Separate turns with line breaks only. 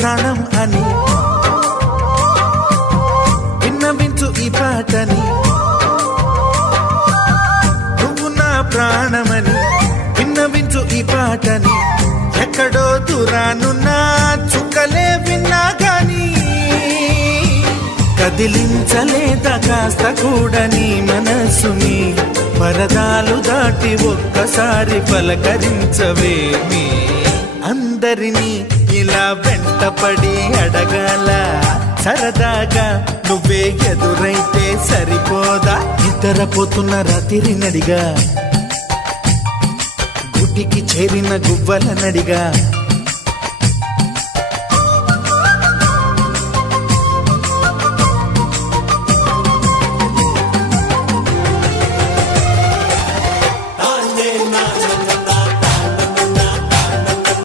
ప్రాణం అని. విన్నవించు ఈ పాటని. నువ్వు నా ప్రాణమని. విన్నవించు ఈ పాటని. ఎక్కడో దూరానున్నా చుక్కలే విన్నా గాని. కదిలించలేద కాస్త కూడా నీ మనసుని పరదాలు దాటి ఒక్కసారి పలకరించవేమి అందరినీ ఇలా వెంటపడి అడగాల. సరదాగా నువ్వే ఎదురైతే సరిపోదా? పోతున్న రాత్రి నడిగా. గుడికి చేరిన గువ్వల నడిగా.